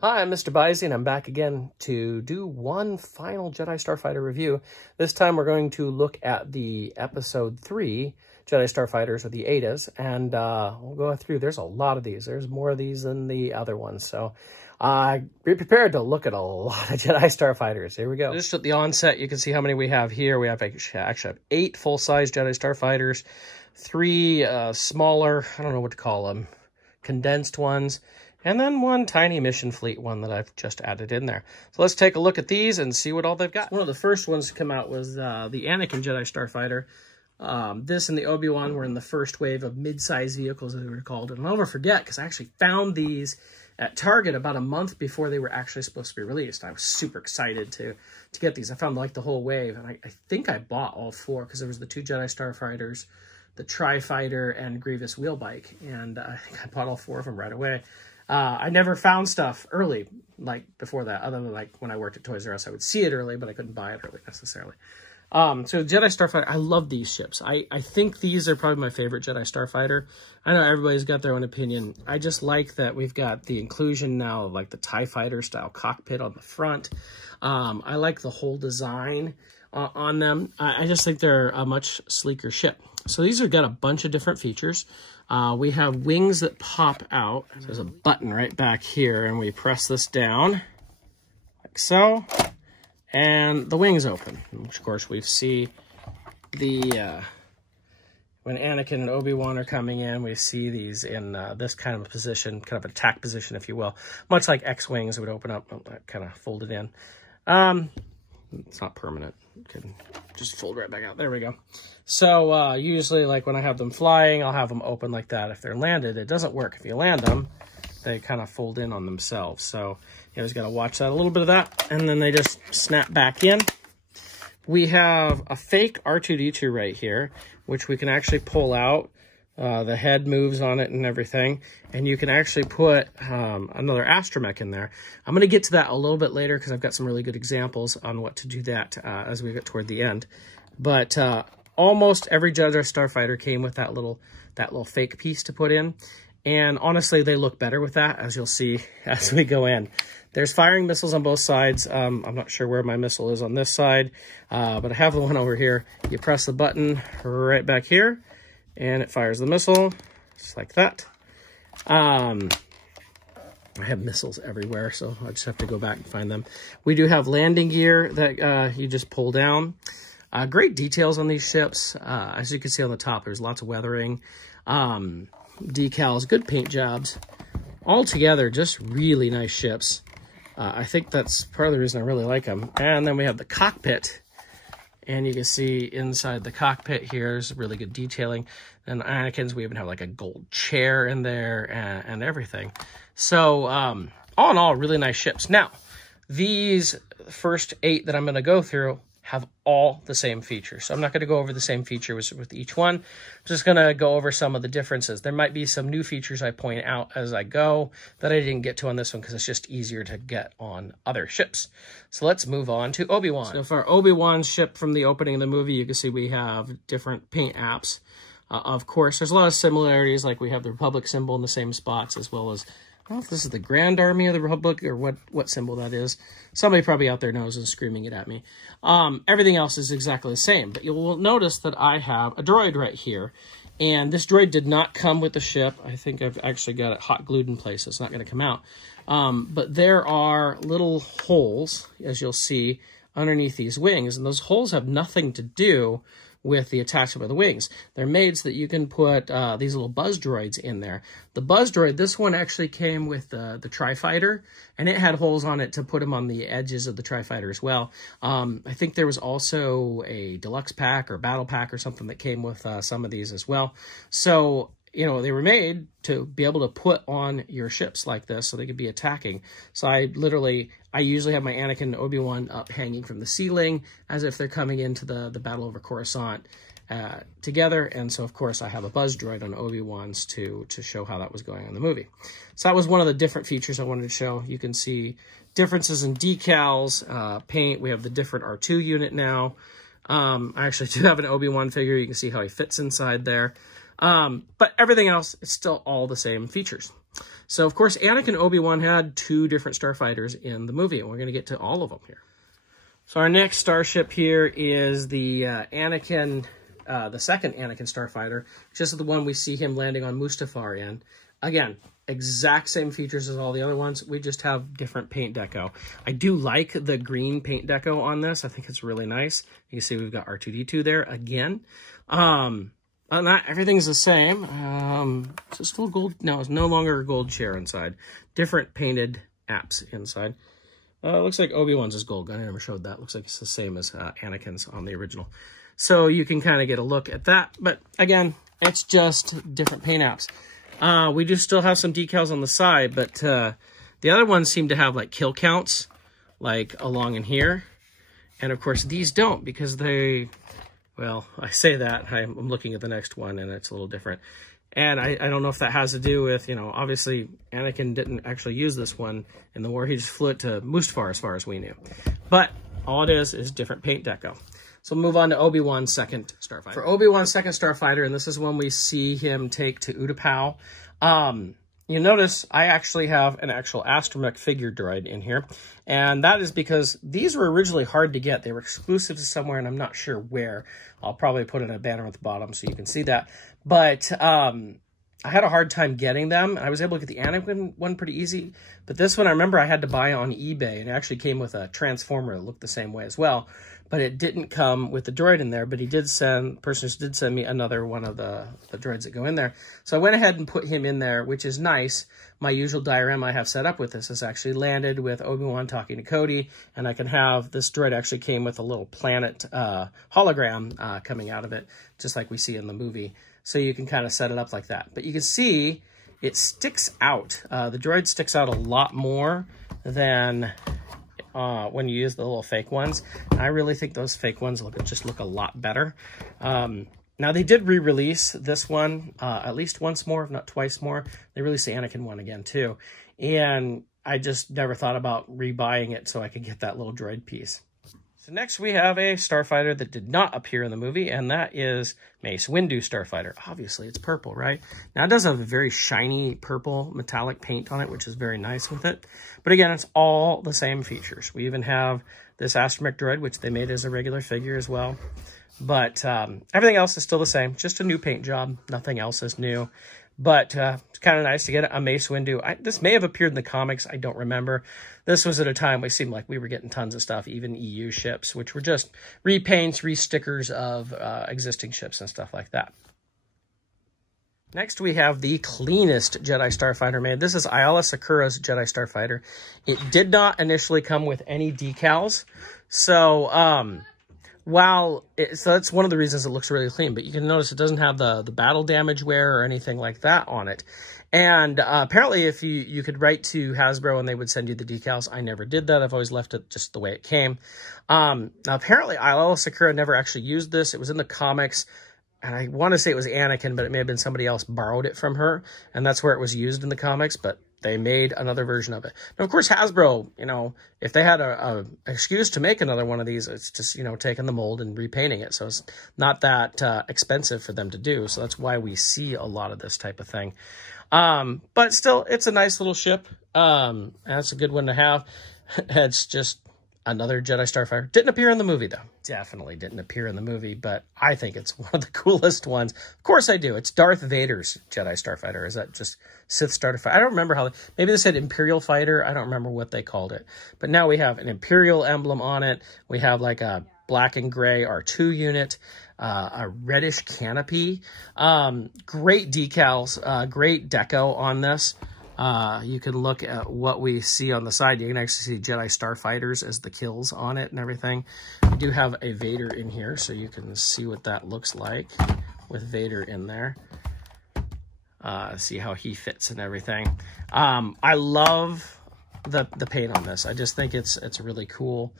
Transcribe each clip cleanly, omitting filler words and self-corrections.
Hi, I'm MrByZ, and I'm back again to do one final Jedi Starfighter review. This time we're going to look at the Episode 3 Jedi Starfighters, or the ETAs, and we'll go through. There's a lot of these. There's more of these than the other ones, so be prepared to look at a lot of Jedi Starfighters. Here we go. Just at the onset, you can see how many we have here. We have actually have 8 full-size Jedi Starfighters, 3 smaller, I don't know what to call them, condensed ones, and then 1 tiny mission fleet one that I've just added in there. So let's take a look at these and see what all they've got. One of the first ones to come out was the Anakin Jedi Starfighter. This and the Obi-Wan were in the first wave of mid-size vehicles, as they were called. And I'll never forget, because I actually found these at Target about a month before they were actually supposed to be released. I was super excited to get these. I found like the whole wave, and I think I bought all 4, because there was the 2 Jedi Starfighters, the Tri-Fighter, and Grievous Wheelbike. And I think I bought all 4 of them right away. I never found stuff early, like before that, other than like when I worked at Toys R Us. I would see it early, but I couldn't buy it early necessarily. So Jedi Starfighter, I love these ships. I think these are probably my favorite Jedi Starfighter. I know everybody's got their own opinion. I just like that we've got the inclusion now of like the TIE Fighter style cockpit on the front. I like the whole design on them. I just think they're a much sleeker ship. So these have got a bunch of different features. We have wings that pop out. So there's a button right back here, and we press this down like so, and the wings open. Which, of course, we see the when Anakin and Obi-Wan are coming in, we see these in this kind of a position, kind of attack position, if you will, much like X-wings would open up, kind of folded in. It's not permanent. You can just fold right back out. There we go. So usually, like when I have them flying, I'll have them open like that. If they're landed, it doesn't work. If you land them, they kind of fold in on themselves. So you always got to watch that, a little bit of that, and then they just snap back in. We have a fake R2-D2 right here, which we can actually pull out. The head moves on it and everything, and you can actually put another astromech in there. I'm going to get to that a little bit later because I've got some really good examples on what to do that as we get toward the end. But almost every Jedi Starfighter came with that little fake piece to put in, and honestly, they look better with that, as you'll see as we go in. There's firing missiles on both sides. I'm not sure where my missile is on this side, but I have the one over here. You press the button right back here, and it fires the missile, just like that. I have missiles everywhere, so I just have to go back and find them. We do have landing gear that you just pull down. Great details on these ships. As you can see on the top, there's lots of weathering, decals, good paint jobs. Altogether, just really nice ships. I think that's part of the reason I really like them. And then we have the cockpit. And you can see inside the cockpit here, there's really good detailing. And Anakin's, we even have like a gold chair in there and everything. So all in all, really nice ships. Now, these first 8 that I'm going to go through have all the same features. So I'm not going to go over the same features with each one. I'm just going to go over some of the differences. There might be some new features I point out as I go that I didn't get to on this one because it's just easier to get on other ships. So let's move on to Obi-Wan. So for Obi-Wan's ship from the opening of the movie, you can see we have different paint apps. Of course, there's a lot of similarities, like we have the Republic symbol in the same spots, as well as, I don't know if this is the Grand Army of the Republic or what symbol that is. Somebody probably out there knows and screaming it at me. Everything else is exactly the same, but you will notice that I have a droid right here. And this droid did not come with the ship. I think I've actually got it hot glued in place. So it's not going to come out. But there are little holes, as you'll see, underneath these wings. And those holes have nothing to do with the attachment of the wings. They're made so that you can put these little buzz droids in there. The buzz droid, this one actually came with the Tri-Fighter, and it had holes on it to put them on the edges of the Tri-Fighter as well. I think there was also a deluxe pack or battle pack or something that came with some of these as well. So, you know, they were made to be able to put on your ships like this so they could be attacking. So I usually have my Anakin and Obi-Wan up hanging from the ceiling as if they're coming into the battle over Coruscant together. And so, of course, I have a buzz droid on Obi-Wan's to show how that was going on the movie. So that was one of the different features I wanted to show. You can see differences in decals, paint. We have the different R2 unit now. I actually do have an Obi-Wan figure. You can see how he fits inside there. But everything else is still all the same features. So, of course, Anakin and Obi-Wan had 2 different starfighters in the movie, and we're going to get to all of them here. So our next starship here is the Anakin, the second Anakin Starfighter, just the one we see him landing on Mustafar in. Again, exact same features as all the other ones. We just have different paint deco. I do like the green paint deco on this. I think it's really nice. You can see we've got R2-D2 there again. Not everything's the same. Is it still gold? No, it's no longer a gold chair inside. Different painted apps inside. Looks like Obi-Wan's is gold. I never showed that. Looks like it's the same as Anakin's on the original. So you can kind of get a look at that. But again, it's just different paint apps. We do still have some decals on the side, but the other ones seem to have like kill counts, like along in here. And of course these don't, because they, well, I say that, I'm looking at the next one and it's a little different. And I don't know if that has to do with, you know, obviously Anakin didn't actually use this one in the war. He just flew it to Mustafar as far as we knew. But all it is different paint deco. So we'll move on to Obi-Wan's second Starfighter. For Obi-Wan's second Starfighter, and this is one we see him take to Utapau. You notice I actually have an actual astromech figure droid in here. And that is because these were originally hard to get. They were exclusive to somewhere, and I'm not sure where. I'll probably put in a banner at the bottom so you can see that. But I had a hard time getting them. I was able to get the Anakin one pretty easy. But this one, I remember I had to buy on eBay. And it actually came with a transformer that looked the same way as well. But it didn't come with the droid in there. But he did send, person did send me another one of the droids that go in there. So I went ahead and put him in there, which is nice. My usual diorama I have set up with this is actually landed with Obi-Wan talking to Cody. And I can have, this droid actually came with a little planet hologram coming out of it, just like we see in the movie. So you can kind of set it up like that. But you can see it sticks out. The droid sticks out a lot more than when you use the little fake ones. And I really think those fake ones just look a lot better. Now, they did re-release this one at least once more, if not twice more. They released the Anakin one again, too. And I just never thought about rebuying it so I could get that little droid piece. So next we have a Starfighter that did not appear in the movie, and that is Mace Windu Starfighter. Obviously, it's purple, right? Now, it does have a very shiny purple metallic paint on it, which is very nice with it. But again, it's all the same features. We even have this astromech droid, which they made as a regular figure as well. But everything else is still the same. Just a new paint job. Nothing else is new. But it's kind of nice to get a Mace Windu. This may have appeared in the comics. I don't remember. This was at a time where it seemed like we were getting tons of stuff, even EU ships, which were just repaints, re-stickers of existing ships and stuff like that. Next, we have the cleanest Jedi Starfighter made. This is Ayala Sakura's Jedi Starfighter. It did not initially come with any decals. So, so that's one of the reasons it looks really clean, but you can notice it doesn't have the battle damage wear or anything like that on it. And apparently if you could write to Hasbro and they would send you the decals. I never did that. I've always left it just the way it came. Now apparently Ayala Sakura never actually used this. It was in the comics, and I want to say it was Anakin, but it may have been somebody else borrowed it from her, and that's where it was used in the comics, but they made another version of it. Now, of course, Hasbro, you know, if they had a excuse to make another one of these, it's just, you know, taking the mold and repainting it. So it's not that expensive for them to do. So that's why we see a lot of this type of thing. But still, it's a nice little ship. And it's a good one to have. It's just another Jedi Starfighter. Didn't appear in the movie, though. Definitely didn't appear in the movie, but I think it's one of the coolest ones. Of course I do. It's Darth Vader's Jedi Starfighter. Is that just Sith Starfighter? I don't remember how... Maybe they said Imperial Fighter. I don't remember what they called it. But now we have an Imperial emblem on it. We have like a black and gray R2 unit. A reddish canopy. Great decals. Great deco on this. You can look at what we see on the side. You can actually see Jedi Starfighters as the kills on it and everything. We do have a Vader in here, so you can see what that looks like with Vader in there. See how he fits and everything. I love the paint on this. I just think it's really cool.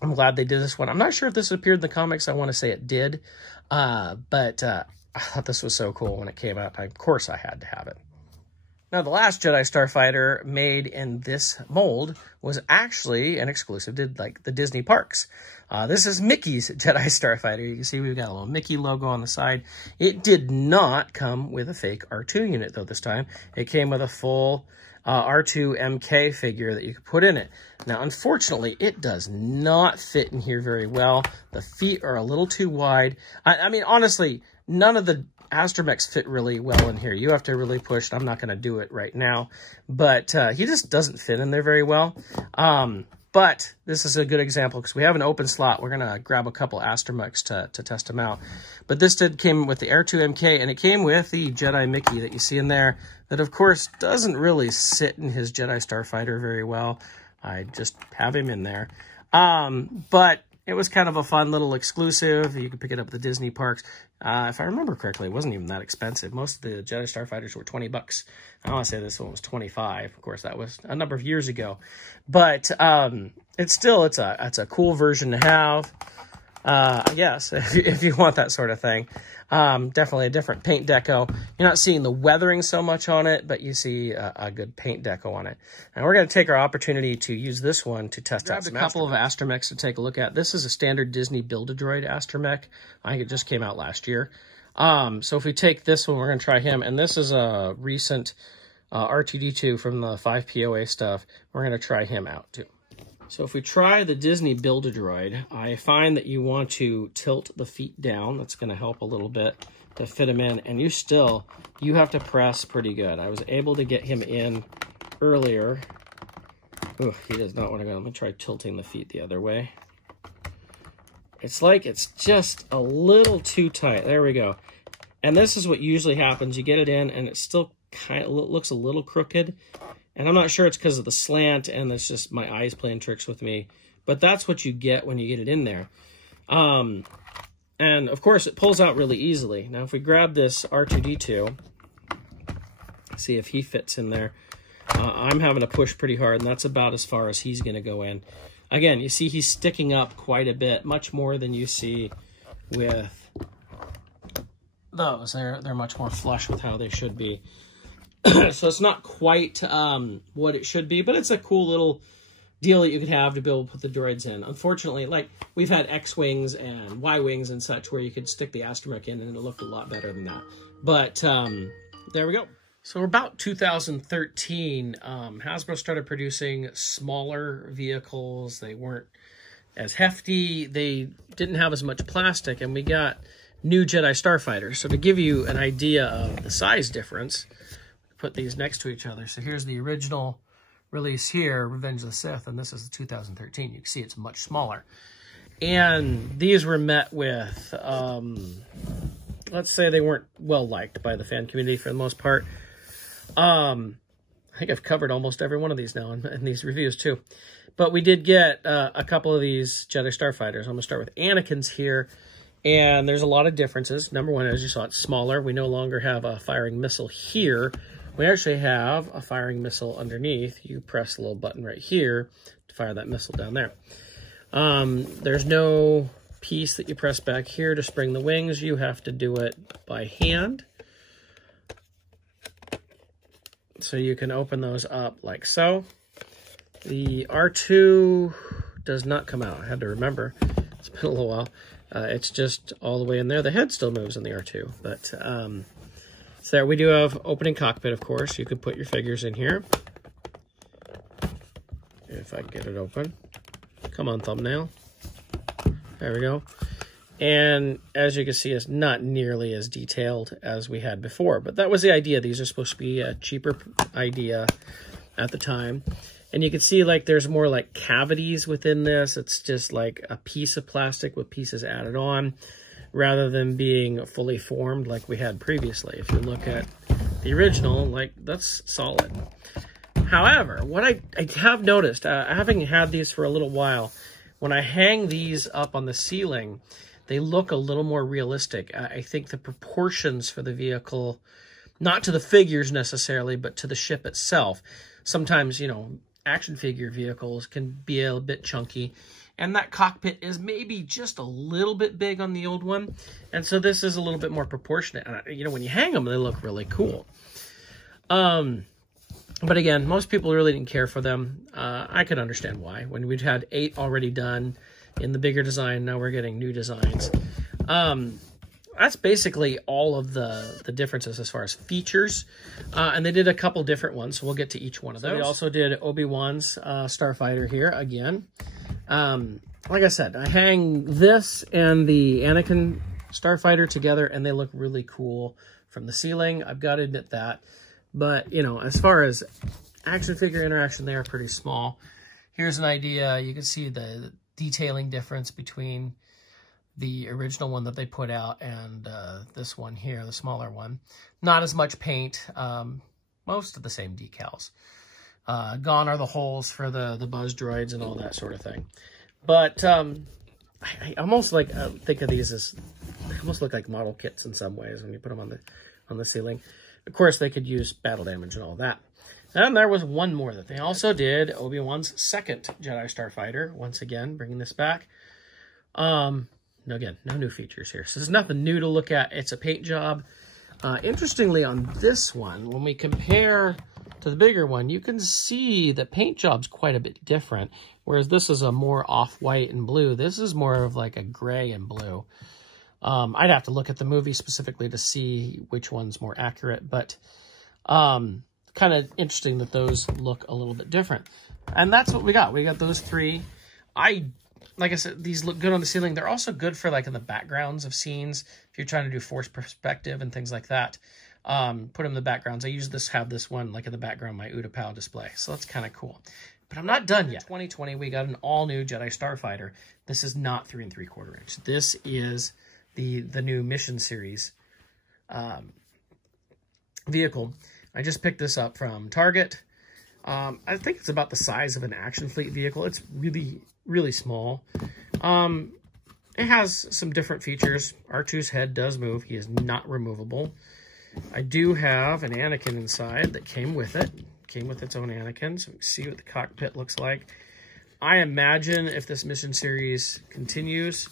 I'm glad they did this one. I'm not sure if this appeared in the comics. I want to say it did. But I thought this was so cool when it came out. Of course I had to have it. Now, the last Jedi Starfighter made in this mold was actually an exclusive to like the Disney parks. This is Mickey's Jedi Starfighter. You can see we've got a little Mickey logo on the side. It did not come with a fake R2 unit, though, this time. It came with a full R2 MK figure that you could put in it. Now, unfortunately, it does not fit in here very well. The feet are a little too wide. I mean, honestly, none of the astromechs fit really well in here. You have to really push. I'm not going to do it right now, but he just doesn't fit in there very well. But this is a good example because we have an open slot. We're going to grab a couple astromechs to test them out. But this came with the R2 MK, and it came with the Jedi Mickey that you see in there that, of course, doesn't really sit in his Jedi Starfighter very well. I just have him in there. But it was kind of a fun little exclusive. You could pick it up at the Disney parks. If I remember correctly, it wasn't even that expensive. Most of the Jedi Starfighters were 20 bucks. I want to say this one was 25. Of course, that was a number of years ago. But it's a cool version to have. I guess, if you want that sort of thing. Definitely a different paint deco. You're not seeing the weathering so much on it, but you see a good paint deco on it. And we're going to take our opportunity to use this one to test out a couple of astromechs to take a look at. This is a standard Disney Build-A-Droid astromech. I think it just came out last year. So if we take this one, we're going to try him. And this is a recent R2-D2 from the 5POA stuff. We're going to try him out too. So if we try the Disney Build-A-Droid, I find that you want to tilt the feet down. That's going to help a little bit to fit him in. And you have to press pretty good. I was able to get him in earlier. Ooh, he does not want to go. Let me try tilting the feet the other way. It's like it's just a little too tight. There we go. And this is what usually happens. You get it in and it still kind of looks a little crooked. And I'm not sure it's because of the slant and it's just my eyes playing tricks with me. But that's what you get when you get it in there. And, of course, it pulls out really easily. Now, if we grab this R2-D2, see if he fits in there. I'm having to push pretty hard, and that's about as far as he's going to go in. Again, you see he's sticking up quite a bit, much more than you see with those. They're much more flush with how they should be. So it's not quite what it should be, but it's a cool little deal that you could have to be able to put the droids in. Unfortunately, like we've had X-Wings and Y-Wings and such where you could stick the astromech in and it looked a lot better than that. But there we go. So about 2013, Hasbro started producing smaller vehicles. They weren't as hefty. They didn't have as much plastic, and we got new Jedi Starfighters. So to give you an idea of the size difference, put these next to each other. So here's the original release here, Revenge of the Sith, and this is the 2013. You can see it's much smaller. And these were met with, let's say they weren't well-liked by the fan community for the most part. I think I've covered almost every one of these now in these reviews too. But we did get a couple of these Jedi Starfighters. I'm going to start with Anakin's here. And there's a lot of differences. Number one, as you saw, it's smaller. We no longer have a firing missile here. We actually have a firing missile underneath. You press the little button right here to fire that missile down there. There's no piece that you press back here to spring the wings. You have to do it by hand. So you can open those up like so. The R2 does not come out. I had to remember. It's been a little while. It's just all the way in there. The head still moves on the R2. But so there we do have opening cockpit, of course. You could put your figures in here. If I can get it open. Come on, thumbnail. There we go. And as you can see, it's not nearly as detailed as we had before. But that was the idea. These are supposed to be a cheaper idea at the time. And you can see like there's more like cavities within this. It's just like a piece of plastic with pieces added on rather than being fully formed like we had previously. If you look at the original, like that's solid. However, what I have noticed, having had these for a little while, when I hang these up on the ceiling, they look a little more realistic. I think the proportions for the vehicle, not to the figures necessarily, but to the ship itself. Sometimes, you know, action figure vehicles can be a bit chunky, and that cockpit is maybe just a little bit big on the old one. And so this is a little bit more proportionate. And, you know, when you hang them, they look really cool. But again, most people really didn't care for them. I could understand why. When we'd had 8 already done in the bigger design, now we're getting new designs. That's basically all of the differences as far as features. And they did a couple different ones, so we'll get to each one of those. They also did Obi-Wan's Starfighter here again. Like I said, I hang this and the Anakin Starfighter together, and they look really cool from the ceiling. I've got to admit that. But, you know, as far as action figure interaction, they are pretty small. Here's an idea. You can see the detailing difference between the original one that they put out and this one here, the smaller one. Not as much paint, most of the same decals. Gone are the holes for the buzz droids and all that sort of thing. But I almost like think of these as, they almost look like model kits in some ways when you put them on the ceiling. Of course, they could use battle damage and all that. And there was one more that they also did, Obi-Wan's second Jedi Starfighter. Once again, bringing this back. Again, no new features here. So there's nothing new to look at. It's a paint job. Interestingly, on this one, when we compare to the bigger one, you can see the paint job's quite a bit different. Whereas this is a more off-white and blue. This is more of like a gray and blue. I'd have to look at the movie specifically to see which one's more accurate, but kind of interesting that those look a little bit different. And that's what we got. We got those 3. Like I said, these look good on the ceiling. They're also good for like in the backgrounds of scenes. If you're trying to do forced perspective and things like that, put them in the backgrounds. I have this one like in the background, my Utapau display. So that's kind of cool. But I'm not done yet. In 2020, we got an all-new Jedi Starfighter. This is not 3 3/4 inch. This is the new mission series vehicle. I just picked this up from Target. I think it's about the size of an Action Fleet vehicle. It's really, really small. It has some different features. R2's head does move. He is not removable. I do have an Anakin inside that came with it. Came with its own Anakin, so we can see what the cockpit looks like. I imagine if this mission series continues,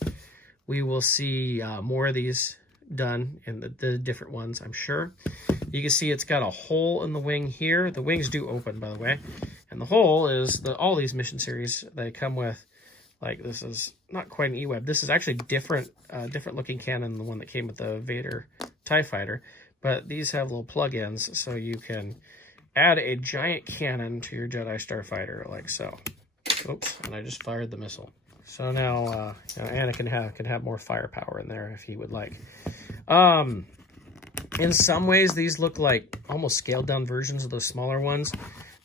we will see more of these done in the different ones, I'm sure. You can see it's got a hole in the wing here. The wings do open, by the way. And the hole is all these mission series they come with. Like, this is not quite an E-Web. This is actually different looking cannon than the one that came with the Vader TIE Fighter. But these have little plug-ins, so you can add a giant cannon to your Jedi Starfighter, like so. Oops, and I just fired the missile. So now Anakin can have more firepower in there if he would like. In some ways, these look like almost scaled-down versions of those smaller ones.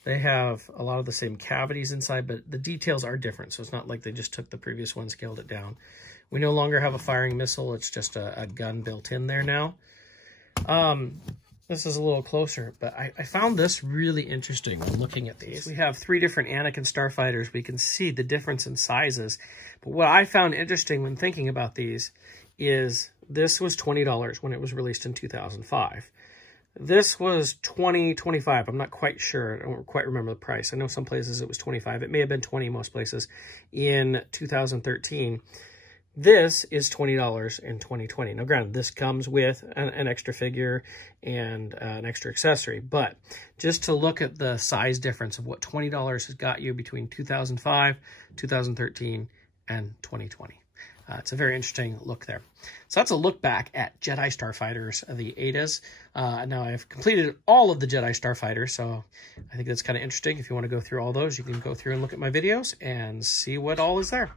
They have a lot of the same cavities inside, but the details are different, so it's not like they just took the previous one, scaled it down. We no longer have a firing missile. It's just a gun built in there now. This is a little closer, but I found this really interesting when looking at these. We have 3 different Anakin Starfighters. We can see the difference in sizes. But what I found interesting when thinking about these is this was $20 when it was released in 2005. This was $20, $25. I'm not quite sure. I don't quite remember the price. I know some places it was $25. It may have been $20 most places in 2013. This is $20 in 2020. Now, granted, this comes with an extra figure and an extra accessory, but just to look at the size difference of what $20 has got you between 2005, 2013, and 2020. It's a very interesting look there. So that's a look back at Jedi Starfighters, the ETAs. Now I've completed all of the Jedi Starfighters, so I think that's kind of interesting. If you want to go through all those, you can go through and look at my videos and see what all is there.